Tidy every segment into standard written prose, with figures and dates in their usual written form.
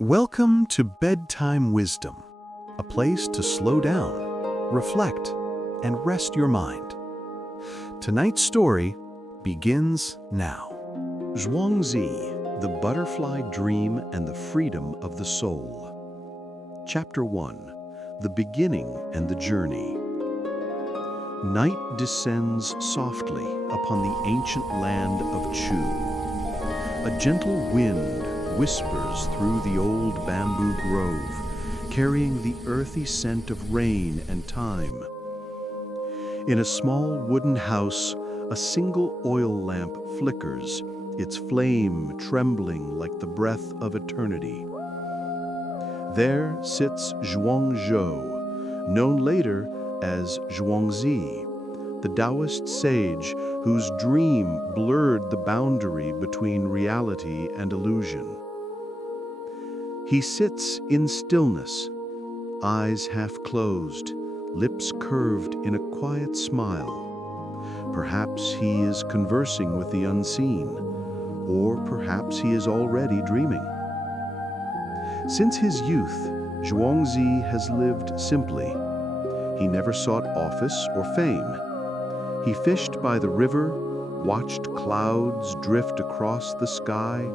Welcome to Bedtime Wisdom, a place to slow down, reflect, and rest your mind. Tonight's story begins now. Zhuangzi, the Butterfly Dream and the Freedom of the Soul. Chapter 1, The Beginning and the Journey. Night descends softly upon the ancient land of Chu. A gentle wind whispers through the old bamboo grove, carrying the earthy scent of rain and time. In a small wooden house, a single oil lamp flickers, its flame trembling like the breath of eternity. There sits Zhuangzi, known later as Zhuangzi, the Taoist sage whose dream blurred the boundary between reality and illusion. He sits in stillness, eyes half closed, lips curved in a quiet smile. Perhaps he is conversing with the unseen, or perhaps he is already dreaming. Since his youth, Zhuangzi has lived simply. He never sought office or fame. He fished by the river, watched clouds drift across the sky,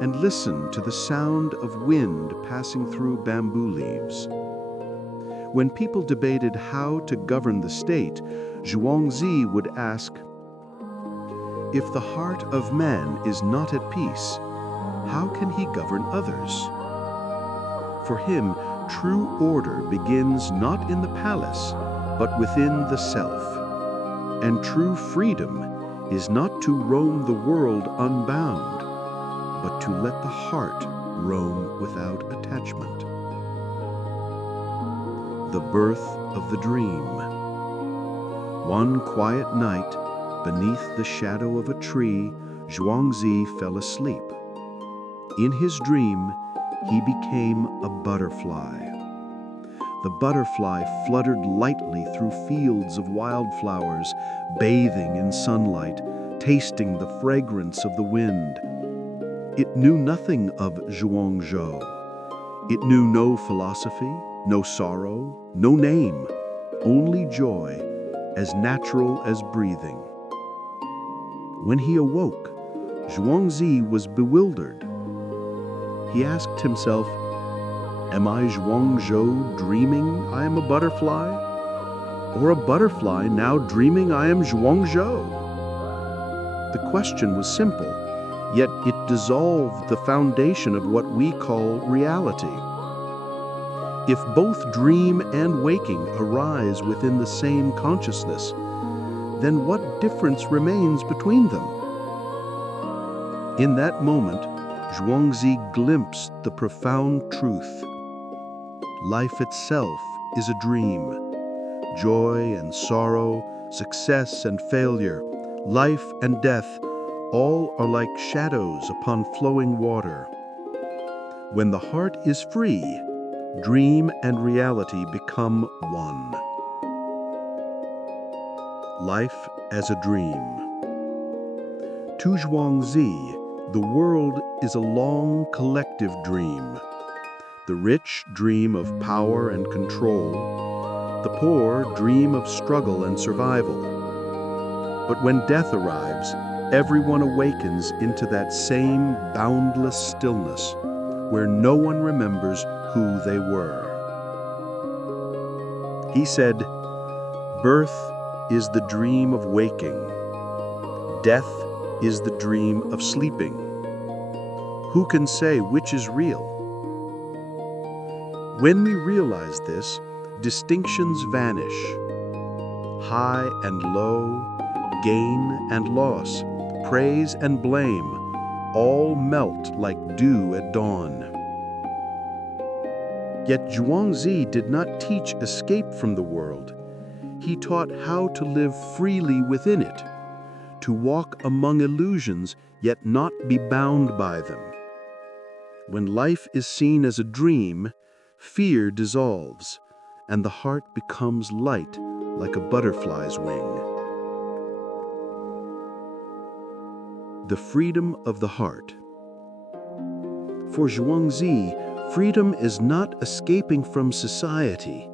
and listened to the sound of wind passing through bamboo leaves. When people debated how to govern the state, Zhuangzi would ask, "If the heart of man is not at peace, how can he govern others?" For him, true order begins not in the palace, but within the self. And true freedom is not to roam the world unbound, but to let the heart roam without attachment. The birth of the dream. One quiet night, beneath the shadow of a tree, Zhuangzi fell asleep. In his dream, he became a butterfly. The butterfly fluttered lightly through fields of wildflowers, bathing in sunlight, tasting the fragrance of the wind. It knew nothing of Zhuangzi. It knew no philosophy, no sorrow, no name, only joy, as natural as breathing. When he awoke, Zhuangzi was bewildered. He asked himself, "Am I Zhuangzi dreaming I am a butterfly? Or a butterfly now dreaming I am Zhuangzi?" The question was simple, yet it dissolved the foundation of what we call reality. If both dream and waking arise within the same consciousness, then what difference remains between them? In that moment, Zhuangzi glimpsed the profound truth. Life itself is a dream. Joy and sorrow, success and failure, life and death, all are like shadows upon flowing water. When the heart is free, dream and reality become one. Life as a dream. To Zhuangzi, the world is a long collective dream. The rich dream of power and control. The poor dream of struggle and survival. But when death arrives, everyone awakens into that same boundless stillness where no one remembers who they were. He said, "Birth is the dream of waking. Death is the dream of sleeping. Who can say which is real?" When we realize this, distinctions vanish. High and low, gain and loss, praise and blame, all melt like dew at dawn. Yet Zhuangzi did not teach escape from the world. He taught how to live freely within it, to walk among illusions yet not be bound by them. When life is seen as a dream, fear dissolves, and the heart becomes light like a butterfly's wing. The freedom of the heart. For Zhuangzi, Freedom is not escaping from society,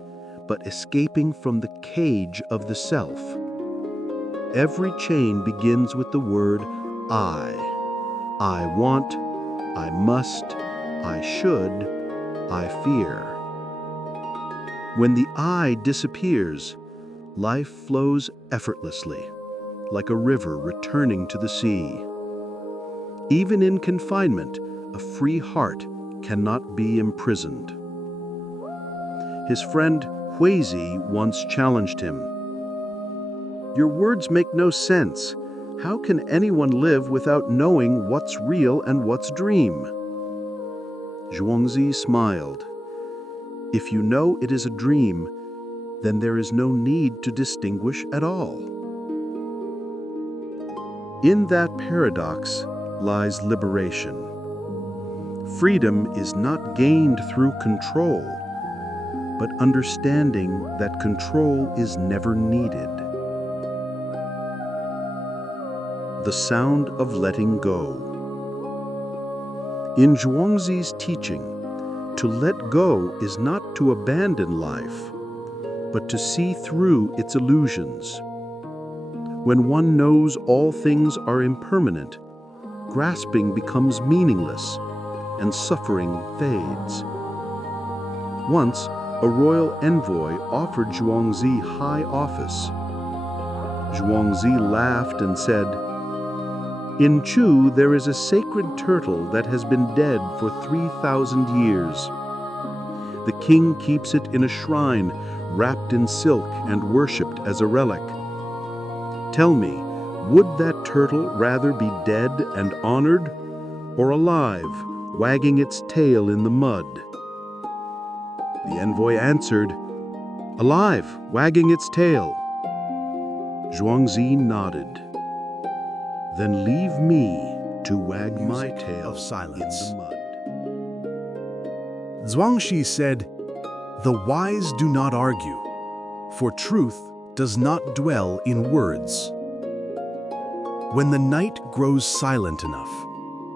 but escaping from the cage of the self. Every chain begins with the word I. I want, I must, I should, I fear. When the I disappears, life flows effortlessly, like a river returning to the sea. Even in confinement, a free heart cannot be imprisoned. His friend Zhuangzi once challenged him. "Your words make no sense. How can anyone live without knowing what's real and what's dream?" Zhuangzi smiled. "If you know it is a dream, then there is no need to distinguish at all." In that paradox lies liberation. Freedom is not gained through control, but understanding that control is never needed. The sound of letting go. In Zhuangzi's teaching, to let go is not to abandon life, but to see through its illusions. When one knows all things are impermanent, grasping becomes meaningless, and suffering fades. Once, a royal envoy offered Zhuangzi high office. Zhuangzi laughed and said, "In Chu there is a sacred turtle that has been dead for 3,000 years. The king keeps it in a shrine wrapped in silk and worshipped as a relic. Tell me, would that turtle rather be dead and honored, or alive, wagging its tail in the mud?" The envoy answered, "Alive, wagging its tail." Zhuangzi nodded. "Then leave me to wag my tail of silence. in the mud." Zhuangzi said, "The wise do not argue, for truth does not dwell in words." When the night grows silent enough,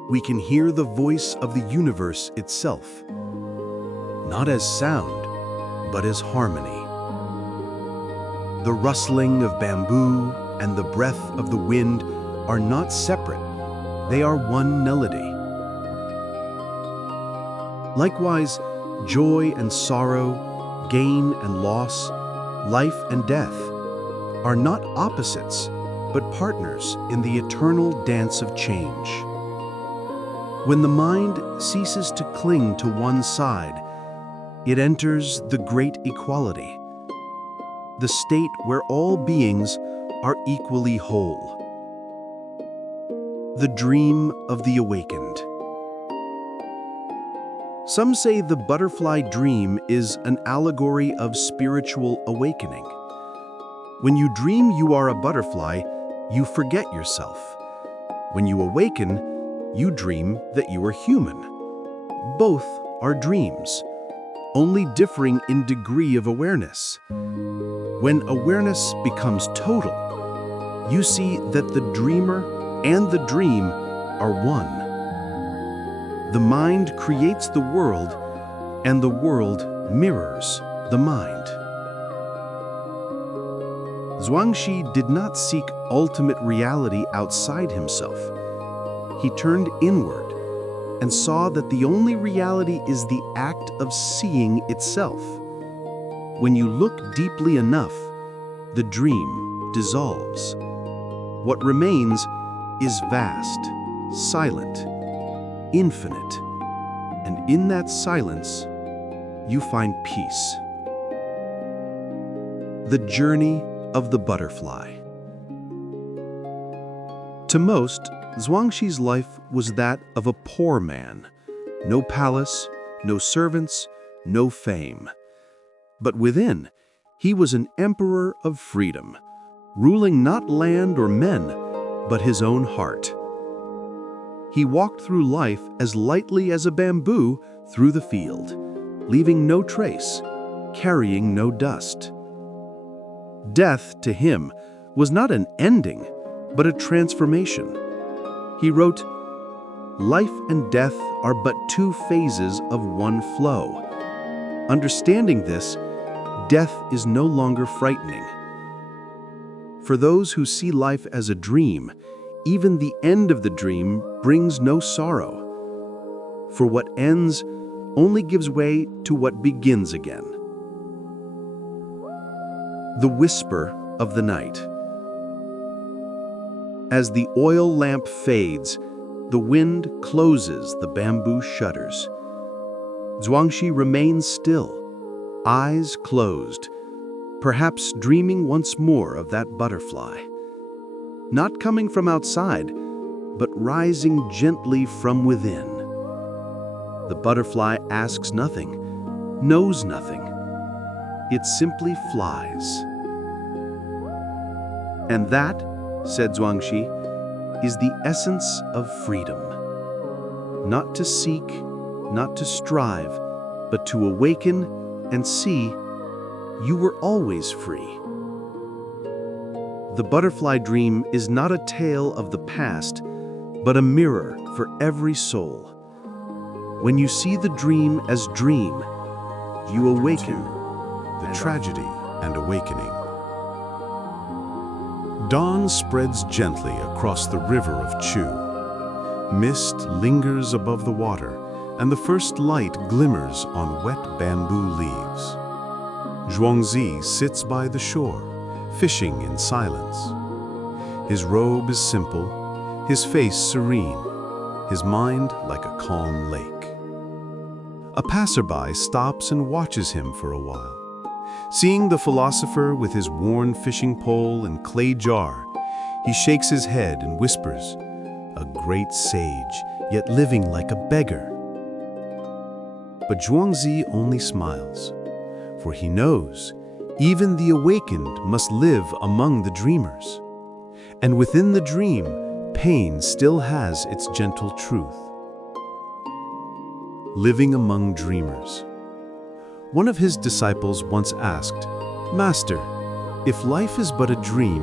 we can hear the voice of the universe itself, not as sound, but as harmony. The rustling of bamboo and the breath of the wind are not separate, they are one melody. Likewise, joy and sorrow, gain and loss, life and death are not opposites, but partners in the eternal dance of change. When the mind ceases to cling to one side, it enters the great equality, the state where all beings are equally whole. The dream of the awakened. Some say the butterfly dream is an allegory of spiritual awakening. When you dream you are a butterfly, you forget yourself. When you awaken, you dream that you are human. Both are dreams, only differing in degree of awareness. When awareness becomes total, you see that the dreamer and the dream are one. The mind creates the world, and the world mirrors the mind. Zhuangzi did not seek ultimate reality outside himself. He turned inward and saw that the only reality is the act of seeing itself. When you look deeply enough, the dream dissolves. What remains is vast, silent, infinite, and in that silence, you find peace. The journey of the butterfly. To most, Zhuangzi's life was that of a poor man. No palace, no servants, no fame. But within, he was an emperor of freedom, ruling not land or men, but his own heart. He walked through life as lightly as a bamboo through the field, leaving no trace, carrying no dust. Death, to him, was not an ending, but a transformation. He wrote, life and death are but two phases of one flow. Understanding this, death is no longer frightening. For those who see life as a dream, even the end of the dream brings no sorrow. For what ends only gives way to what begins again. The whisper of the night. As the oil lamp fades, the wind closes the bamboo shutters. Zhuangzi remains still, eyes closed, perhaps dreaming once more of that butterfly. Not coming from outside, but rising gently from within. The butterfly asks nothing, knows nothing. It simply flies. And that, said Zhuangzi, is the essence of freedom. Not to seek, not to strive, but to awaken and see you were always free. The butterfly dream is not a tale of the past, but a mirror for every soul. When you see the dream as dream, you awaken. The tragedy and awakening. Dawn spreads gently across the river of Chu. Mist lingers above the water, and the first light glimmers on wet bamboo leaves. Zhuangzi sits by the shore, fishing in silence. His robe is simple, his face serene, his mind like a calm lake. A passerby stops and watches him for a while. Seeing the philosopher with his worn fishing pole and clay jar, he shakes his head and whispers, "A great sage, yet living like a beggar." But Zhuangzi only smiles, for he knows even the awakened must live among the dreamers. And within the dream, pain still has its gentle truth. Living among dreamers. One of his disciples once asked, "Master, if life is but a dream,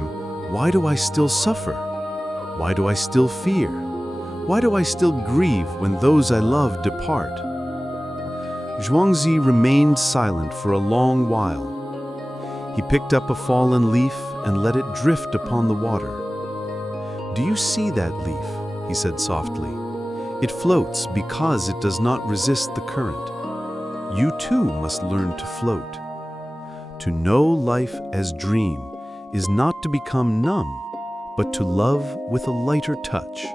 why do I still suffer? Why do I still fear? Why do I still grieve when those I love depart?" Zhuangzi remained silent for a long while. He picked up a fallen leaf and let it drift upon the water. "Do you see that leaf?" he said softly. "It floats because it does not resist the current. You too must learn to float. To know life as dream is not to become numb, but to love with a lighter touch.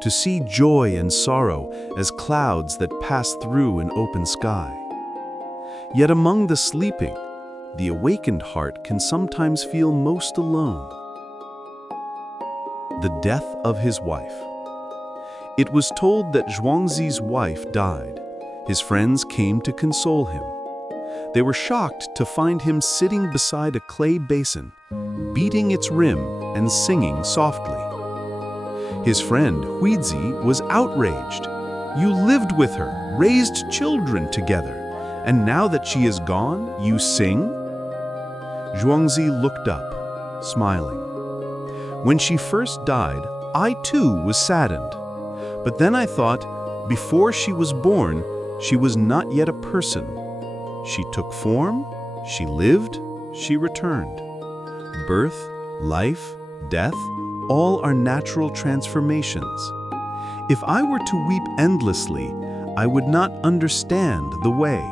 To see joy and sorrow as clouds that pass through an open sky. Yet among the sleeping, the awakened heart can sometimes feel most alone." The death of his wife. It was told that Zhuangzi's wife died. His friends came to console him. They were shocked to find him sitting beside a clay basin, beating its rim and singing softly. His friend Huizi was outraged. "You lived with her, raised children together, and now that she is gone, you sing?" Zhuangzi looked up, smiling. "When she first died, I too was saddened. But then I thought, before she was born, she was not yet a person. She took form, she lived, she returned. Birth, life, death, all are natural transformations. If I were to weep endlessly, I would not understand the way."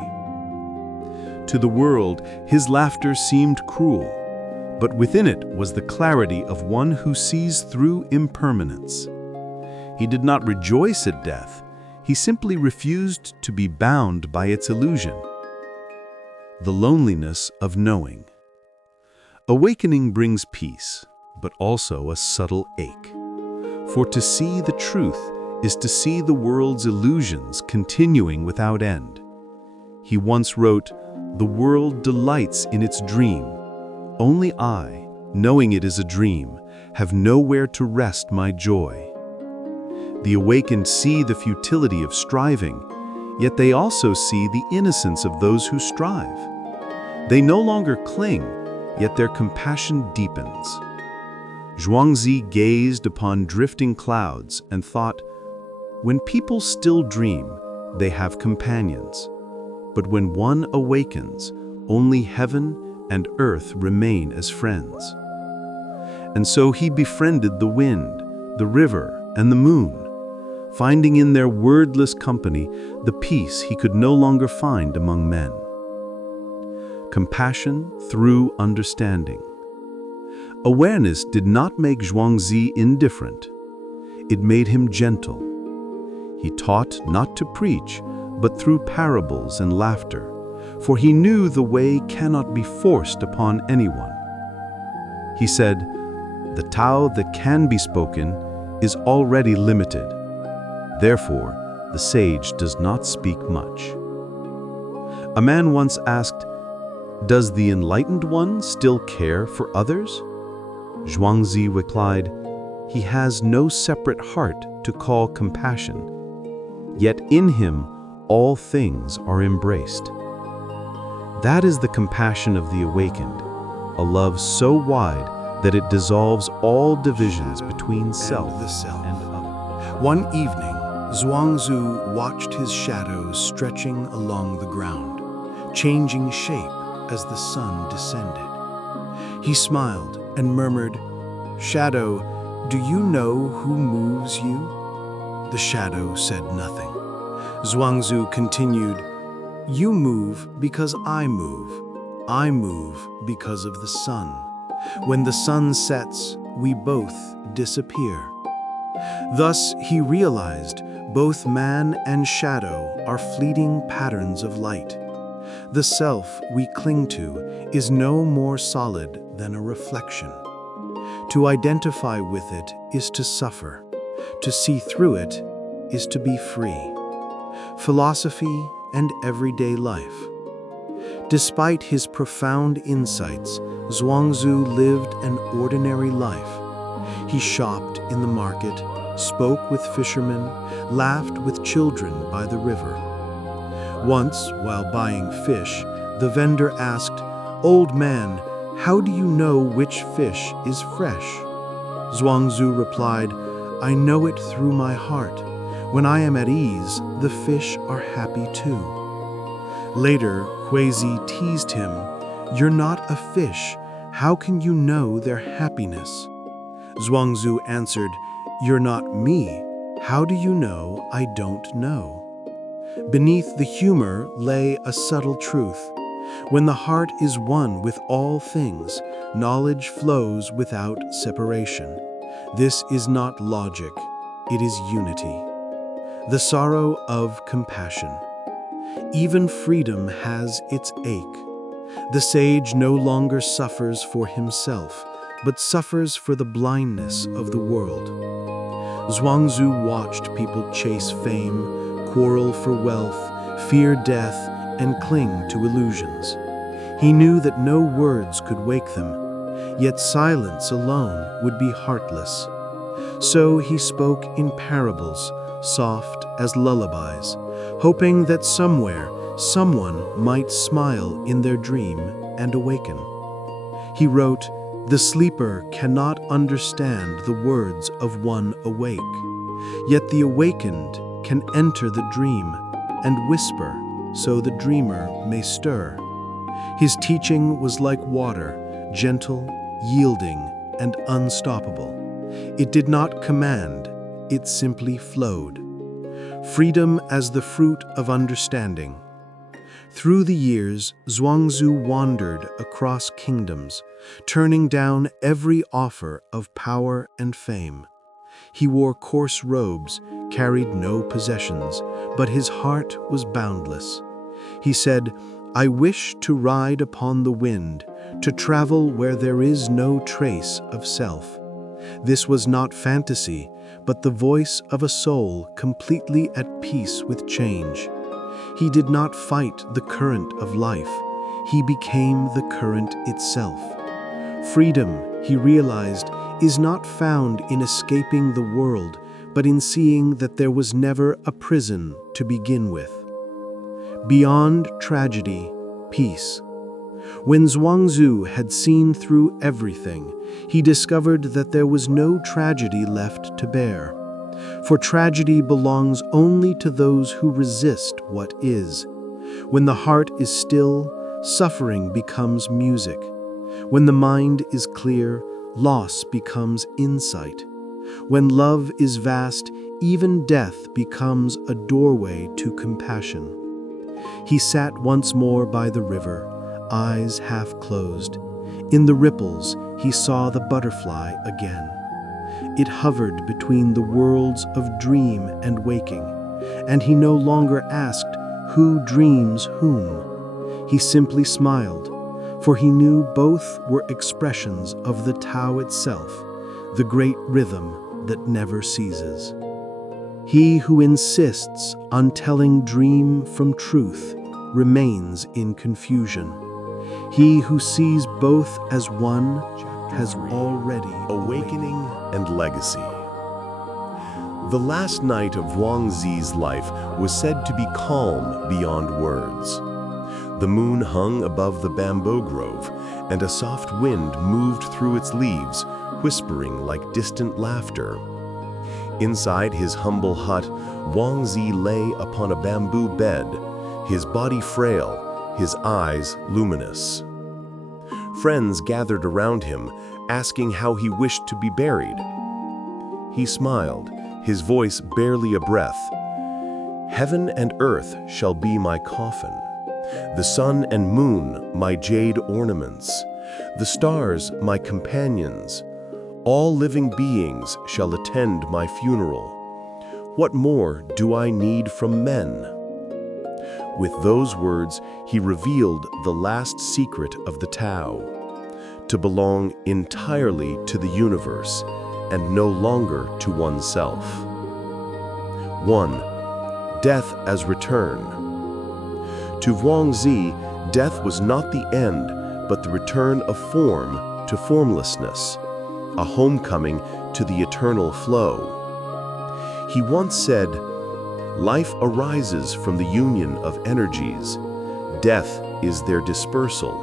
To the world, his laughter seemed cruel, but within it was the clarity of one who sees through impermanence. He did not rejoice at death. He simply refused to be bound by its illusion. The loneliness of knowing. Awakening brings peace, but also a subtle ache. For to see the truth is to see the world's illusions continuing without end. He once wrote, "The world delights in its dream. Only I, knowing it is a dream, have nowhere to rest my joy." The awakened see the futility of striving, yet they also see the innocence of those who strive. They no longer cling, yet their compassion deepens. Zhuangzi gazed upon drifting clouds and thought, When people still dream, they have companions. But when one awakens, only heaven and earth remain as friends. And so he befriended the wind, the river, and the moon, finding in their wordless company the peace he could no longer find among men. Compassion through understanding. Awareness did not make Zhuangzi indifferent. It made him gentle. He taught not to preach, but through parables and laughter, for he knew the way cannot be forced upon anyone. He said, "The Tao that can be spoken is already limited. Therefore, the sage does not speak much." A man once asked, "Does the enlightened one still care for others?" Zhuangzi replied, "He has no separate heart to call compassion, yet in him all things are embraced." That is the compassion of the awakened, a love so wide that it dissolves all divisions between self and other. One evening, Zhuangzi watched his shadows stretching along the ground, changing shape as the sun descended. He smiled and murmured, "Shadow, do you know who moves you?" The shadow said nothing. Zhuangzi continued, "You move because I move. I move because of the sun. When the sun sets, we both disappear." Thus, he realized both man and shadow are fleeting patterns of light. The self we cling to is no more solid than a reflection. To identify with it is to suffer. To see through it is to be free. Philosophy and everyday life. Despite his profound insights, Zhuangzi lived an ordinary life. He shopped in the market, spoke with fishermen, laughed with children by the river. Once, while buying fish, the vendor asked, "Old man, how do you know which fish is fresh?" Zhuangzi replied, "I know it through my heart. When I am at ease, the fish are happy too." Later, Huizi teased him, "You're not a fish. How can you know their happiness?" Zhuangzi answered, "You're not me. How do you know I don't know?" Beneath the humor lay a subtle truth. When the heart is one with all things, knowledge flows without separation. This is not logic, it is unity. The sorrow of compassion. Even freedom has its ache. The sage no longer suffers for himself, but suffers for the blindness of the world. Zhuangzi watched people chase fame, quarrel for wealth, fear death, and cling to illusions. He knew that no words could wake them, yet silence alone would be heartless. So he spoke in parables, soft as lullabies, hoping that somewhere someone might smile in their dream and awaken. He wrote, "The sleeper cannot understand the words of one awake, yet the awakened can enter the dream and whisper so the dreamer may stir." His teaching was like water, gentle, yielding, and unstoppable. It did not command, it simply flowed. Freedom as the fruit of understanding. Through the years, Zhuangzi wandered across kingdoms, turning down every offer of power and fame. He wore coarse robes, carried no possessions, but his heart was boundless. He said, "I wish to ride upon the wind, to travel where there is no trace of self." This was not fantasy, but the voice of a soul completely at peace with change. He did not fight the current of life. He became the current itself. Freedom, he realized, is not found in escaping the world, but in seeing that there was never a prison to begin with. Beyond tragedy, peace. When Zhuangzi had seen through everything, he discovered that there was no tragedy left to bear. For tragedy belongs only to those who resist what is. When the heart is still, suffering becomes music. When the mind is clear, loss becomes insight. When love is vast, even death becomes a doorway to compassion. He sat once more by the river, eyes half closed. In the ripples, he saw the butterfly again. It hovered between the worlds of dream and waking, and he no longer asked who dreams whom. He simply smiled, for he knew both were expressions of the Tao itself, the great rhythm that never ceases. He who insists on telling dream from truth remains in confusion. He who sees both as one has already Awakening and Legacy. The last night of Zhuangzi's life was said to be calm beyond words. The moon hung above the bamboo grove, and a soft wind moved through its leaves, whispering like distant laughter. Inside his humble hut, Zhuangzi lay upon a bamboo bed, his body frail, his eyes luminous. Friends gathered around him, asking how he wished to be buried. He smiled, his voice barely a breath. "Heaven and earth shall be my coffin, the sun and moon my jade ornaments, the stars my companions. All living beings shall attend my funeral. What more do I need from men?" With those words, he revealed the last secret of the Tao, to belong entirely to the universe and no longer to oneself. 1. Death as return. To Zhuangzi, death was not the end, but the return of form to formlessness, a homecoming to the eternal flow. He once said, "Life arises from the union of energies. Death is their dispersal.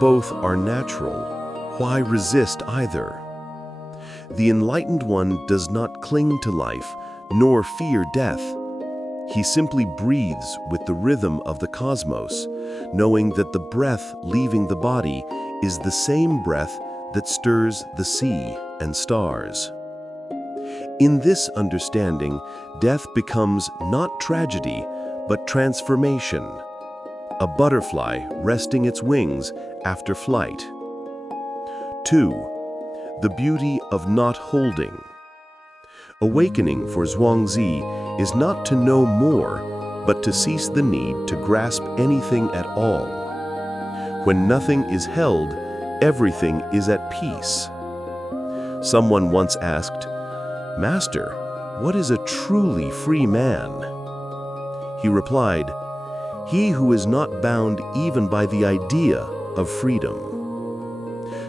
Both are natural. Why resist either?" The enlightened one does not cling to life, nor fear death. He simply breathes with the rhythm of the cosmos, knowing that the breath leaving the body is the same breath that stirs the sea and stars. In this understanding, death becomes not tragedy, but transformation, a butterfly resting its wings after flight. 2. The beauty of not holding. Awakening for Zhuangzi is not to know more, but to cease the need to grasp anything at all. When nothing is held, everything is at peace. Someone once asked, "Master, what is a truly free man?" He replied, "He who is not bound even by the idea of freedom."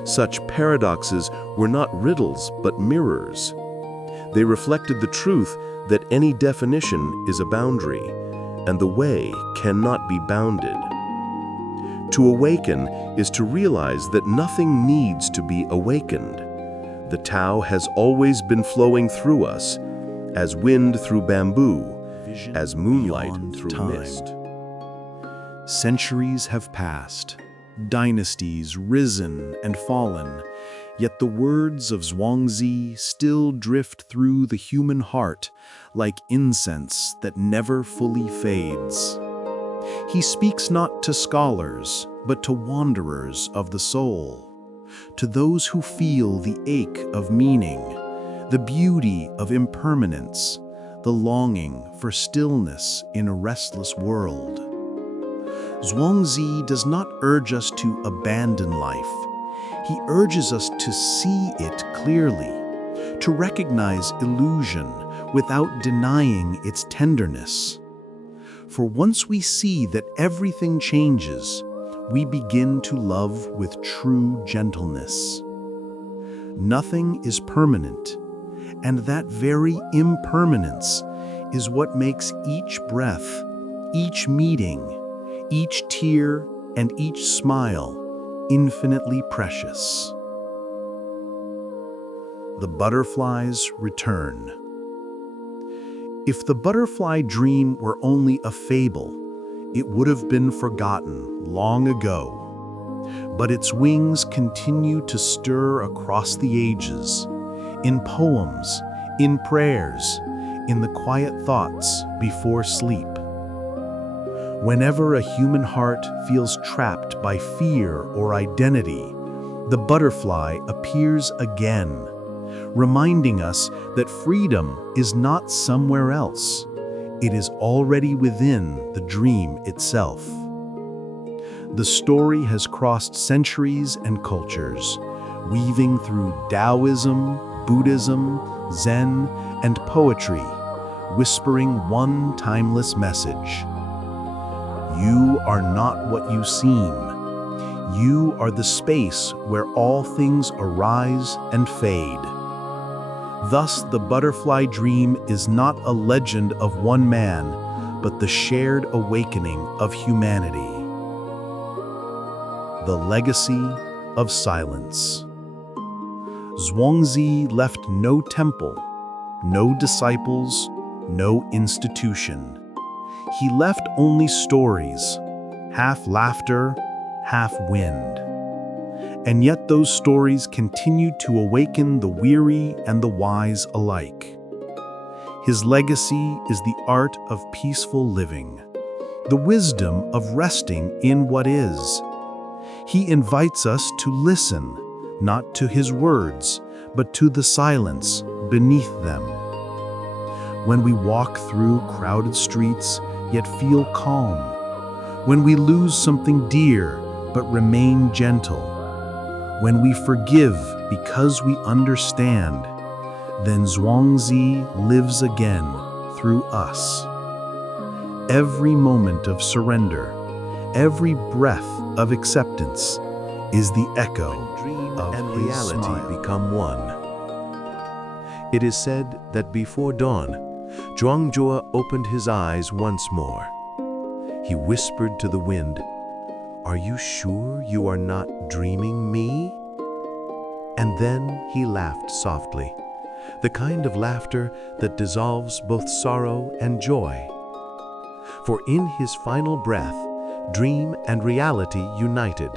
Such paradoxes were not riddles but mirrors. They reflected the truth that any definition is a boundary, and the way cannot be bounded. To awaken is to realize that nothing needs to be awakened. The Tao has always been flowing through us, as wind through bamboo, as moonlight through mist. Centuries have passed, dynasties risen and fallen, yet the words of Zhuangzi still drift through the human heart like incense that never fully fades. He speaks not to scholars, but to wanderers of the soul, to those who feel the ache of meaning, the beauty of impermanence, the longing for stillness in a restless world. Zhuangzi does not urge us to abandon life. He urges us to see it clearly, to recognize illusion without denying its tenderness. For once we see that everything changes, we begin to love with true gentleness. Nothing is permanent, and that very impermanence is what makes each breath, each meeting, each tear, and each smile infinitely precious. The butterflies return. If the butterfly dream were only a fable, it would have been forgotten long ago. But its wings continue to stir across the ages, in poems, in prayers, in the quiet thoughts before sleep. Whenever a human heart feels trapped by fear or identity, the butterfly appears again, reminding us that freedom is not somewhere else. It is already within the dream itself. The story has crossed centuries and cultures, weaving through Taoism, Buddhism, Zen, and poetry, whispering one timeless message. You are not what you seem. You are the space where all things arise and fade. Thus, the butterfly dream is not a legend of one man, but the shared awakening of humanity. The legacy of silence. Zhuangzi left no temple, no disciples, no institution. He left only stories, half laughter, half wind. And yet those stories continue to awaken the weary and the wise alike. His legacy is the art of peaceful living, the wisdom of resting in what is. He invites us to listen, not to his words, but to the silence beneath them. When we walk through crowded streets, yet feel calm. When we lose something dear, but remain gentle. When we forgive because we understand, then Zhuangzi lives again through us. Every moment of surrender, every breath of acceptance is the echo of and his reality smile. become one. It is said that before dawn, Zhuangzi opened his eyes once more. He whispered to the wind, "Are you sure you are not dreaming me?" And then he laughed softly, the kind of laughter that dissolves both sorrow and joy. For in his final breath, dream and reality united.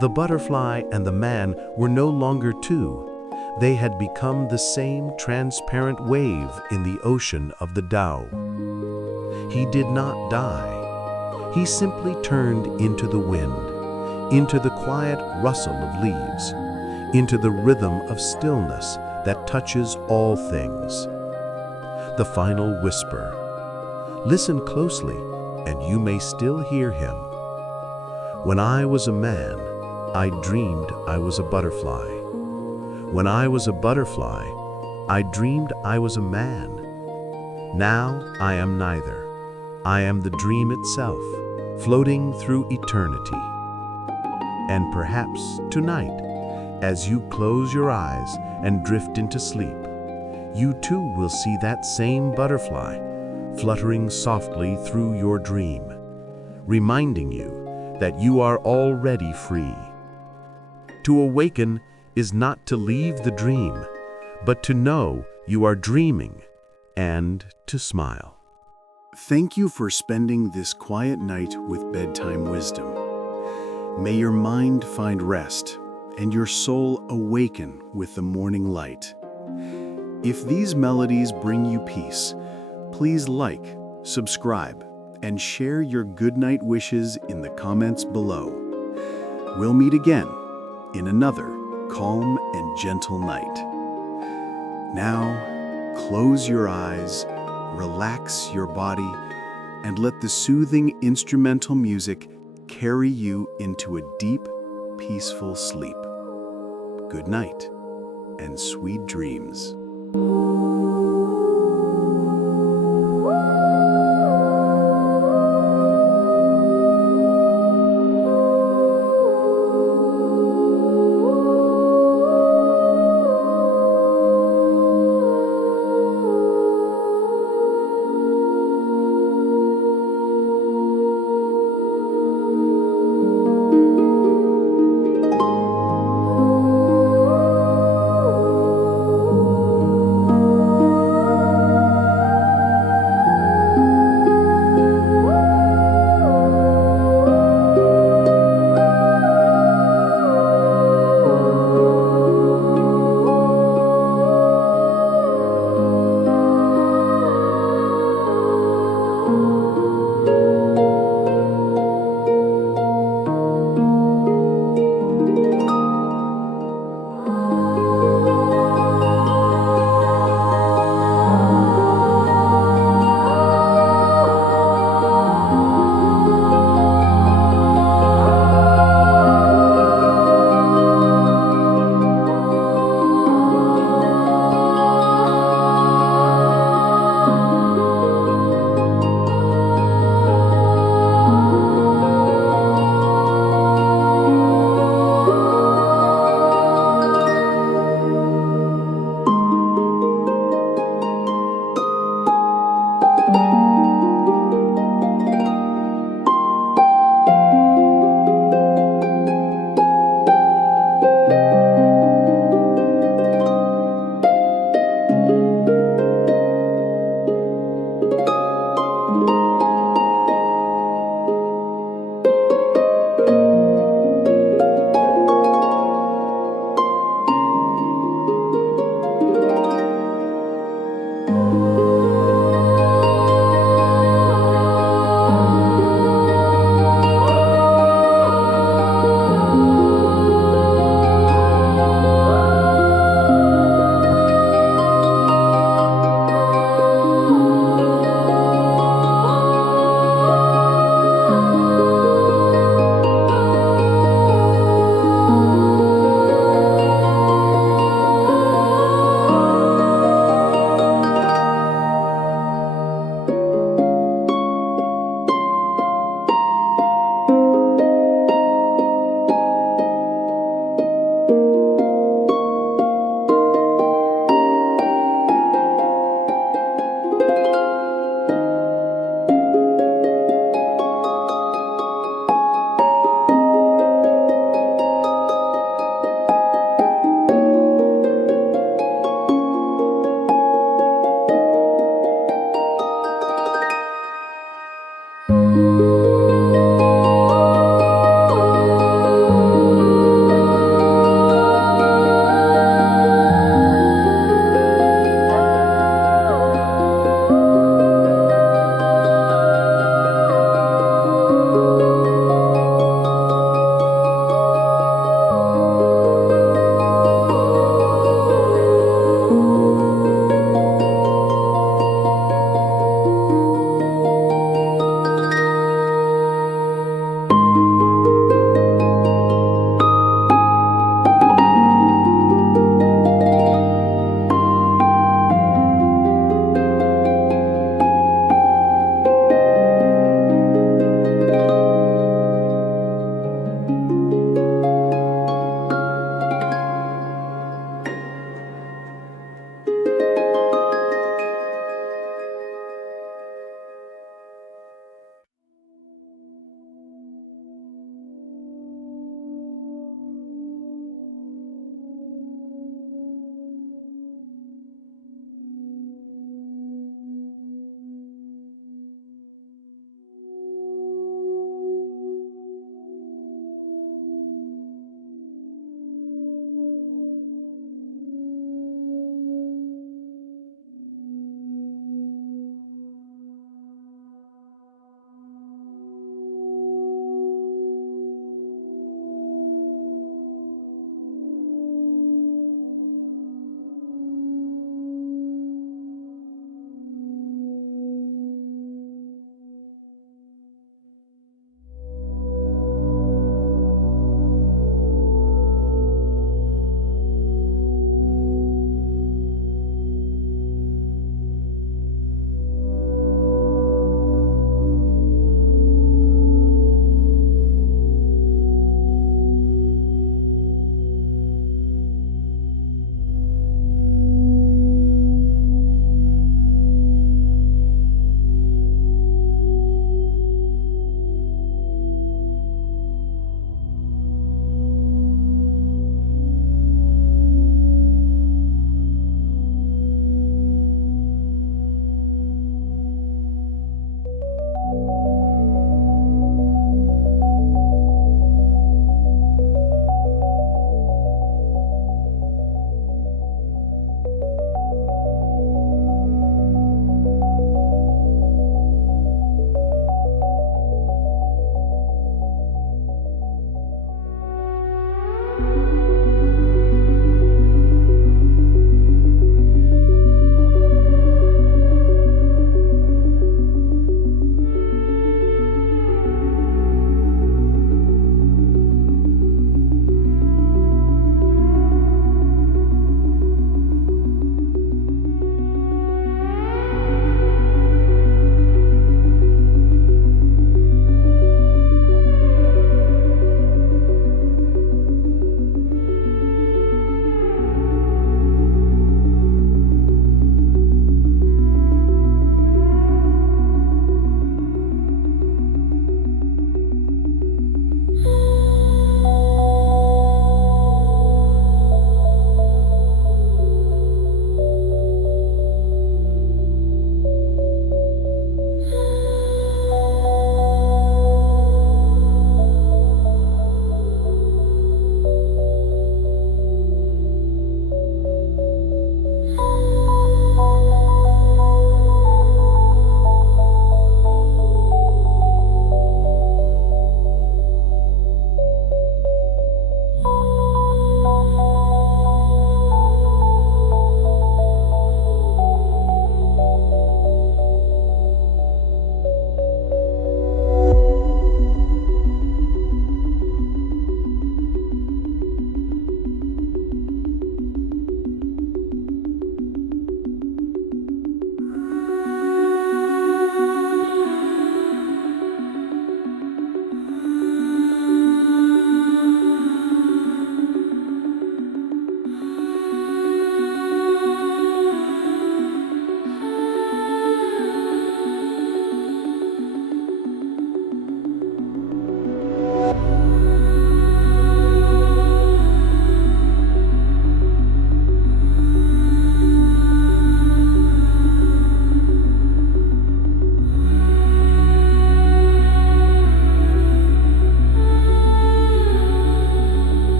The butterfly and the man were no longer two. They had become the same transparent wave in the ocean of the Tao. He did not die. He simply turned into the wind, into the quiet rustle of leaves, into the rhythm of stillness that touches all things. The final whisper. Listen closely, and you may still hear him. When I was a man, I dreamed I was a butterfly. When I was a butterfly, I dreamed I was a man. Now I am neither. I am the dream itself, floating through eternity. And perhaps tonight, as you close your eyes and drift into sleep, you too will see that same butterfly fluttering softly through your dream, reminding you that you are already free. To awaken is not to leave the dream, but to know you are dreaming and to smile. Thank you for spending this quiet night with Bedtime Wisdom. May your mind find rest and your soul awaken with the morning light. If these melodies bring you peace, please like, subscribe, and share your goodnight wishes in the comments below. We'll meet again in another calm and gentle night. Now, close your eyes, relax your body, and let the soothing instrumental music carry you into a deep, peaceful sleep. Good night and sweet dreams.